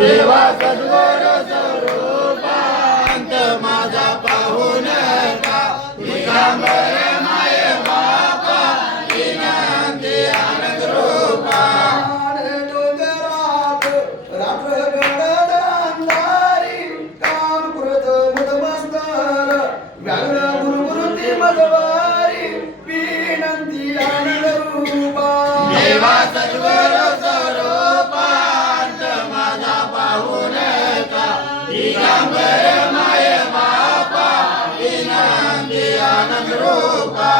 देवा सद्गुरु स्वरूपांत माझा पाहून का दिगंबर माय बापा विनंती आनंद रूपा डोंगरात रात्र गडद अंधारी काम कृत मुदमस्तर व्याघ्र गुरुवृत्ती मधवारी विनंती आनंद रूपा देवा सद्गुरु स्वरूपांत माझा पाहून का दिगंबर माय बापा विनंती आनंद रूपा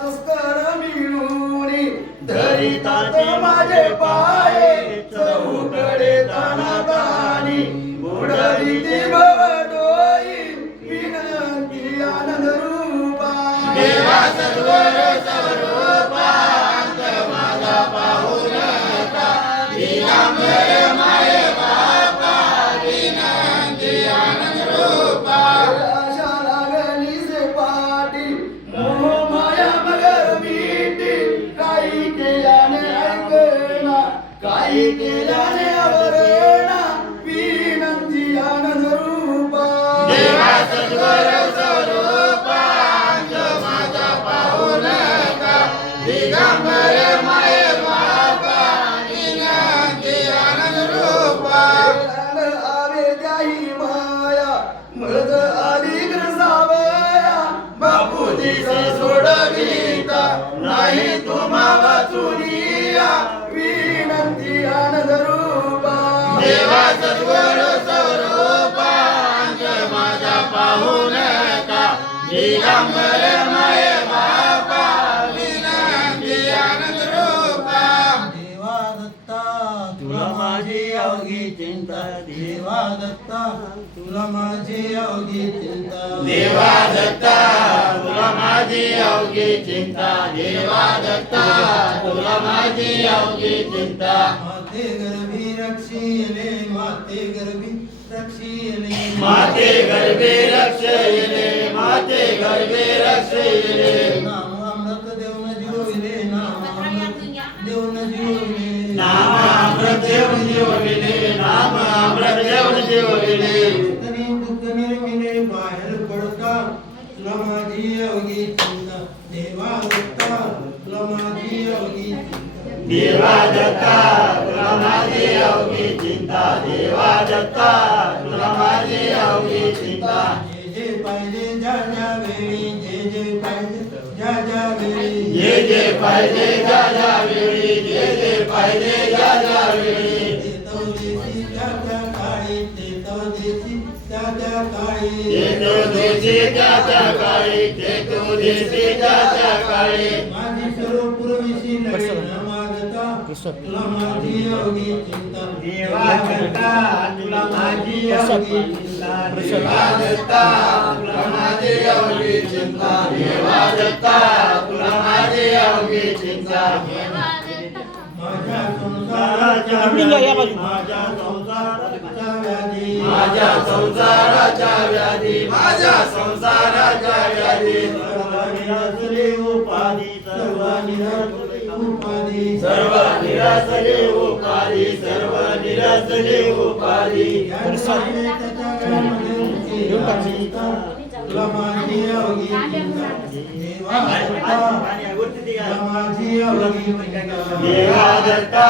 तस्कर मिळूनी धरितात माझे पाये चौकडे तानातानी बुडविते भवडोई विनंती आनंद रूपा देवा सद्गुरु स्वरूपांत माझा पाहून का दिगंबर माय बापा विनंती आनंद रूपा आशा लागली से पाटी मोह माया मगर मीठी काही केल्याने ऐकना काही केल्याने आवरणा विनंती आनंद रूपा देवा सद्गुरु स्वरूपांत माझा पाहून का दिगंबर माय बापा विनंती आनंद रूपा आवे त्याही माया मृत आली ग्रसावया बापूजीचे सोडविता नाही तुम्हा वाचुनिया विनंती आनंद रूपा देवा सद्गुरु स्वरूपांत माझा पाहून का दिगंबर माय बापा विनंती आनंद रूपा देवा दत्ता तुला माझी अवघी चिंता देवा दत्ता तुला माझी अवघी चिंता देवा दत्ता तुला माझी अवघी चिंता देवा दत्ता तुला माझी अवघी चिंता माते गर्भी रक्षिले माते गर्भी रक्षिले माते गर्भे रक्षयिले माते गर्भे रक्षयिले नाम अमृत देवन जीविले नाम अमृत देवन जीविले नाम अमृत देवन जीविले नाम अमृत देवन जीविले तरी दुःख निर्मिले बाहेर पडता तुला माझी अवघी चिंता देवा दत्ता तुला माझी अवघी चिंता देवा दत्ता तुला माझी अवघी चिंता देवा दत्ता तुला माझी अवघी चिंता जे जे पाहिजे ज्या ज्या वेळी जे जे पाहिजे ज्या ज्या वेळी जे जे पाहिजे ज्या ज्या वेळी जे जे पाहिजे ज्या ज्या वेळी ते तो देशी त्या त्या काळी ते तो देशी त्या त्या काळी ते तो देशी त्या त्या काळी ते तो देशी त्या त्या काळी माझी सर्व पूर्वीशी लढे न मागता तुला माझी अवघी चिंता देवा दत्ता तुला माझी अवघी चिंता देवा दत्ता तुला माझी अवघी चिंता देवा दत्ता तुला माझी अवघी चिंता माझ्या संसाराच्या व्याधी माझ्या संसाराच्या व्याधी माझ्या संसाराच्या व्याधी माझ्या संसाराच्या व्याधी सर्व निरासले उपाधी सर्व निरासले उपाधी सर्व निरासले उपाधी सर्व निरासले उपाधी तुला माझी अवघी चिंता देवा दत्ता तुला माझी अवघी चिंता देवा दत्ता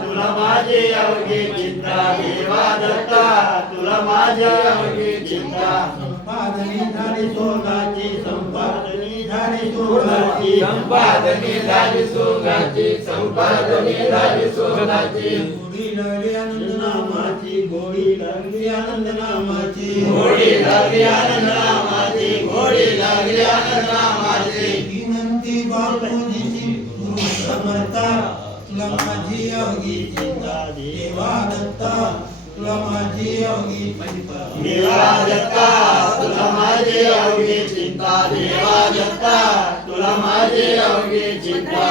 तुला माझी अवघी चिंता देवा दत्ता तुला माझी अवघी चिंता संपादनी झाली सोनाची संपादनी झाली सोनाची संपादनी झाली सोनाची संपादनी झाली सोनाची गोडी लागली आनंद नामाची गोडी लागली आनंद नामाची घोडी लागली आनंद नामाची घोडी लागली आनंद नामाची विनंती बापूजीची गुरु समर्था तुला माझी अवघी चिंता देवा दत्ता तुला माझी अवघी चिंता देवा दत्ता तुला माझी अवघी चिंता देवा दत्ता तुला माझी अवघी चिंता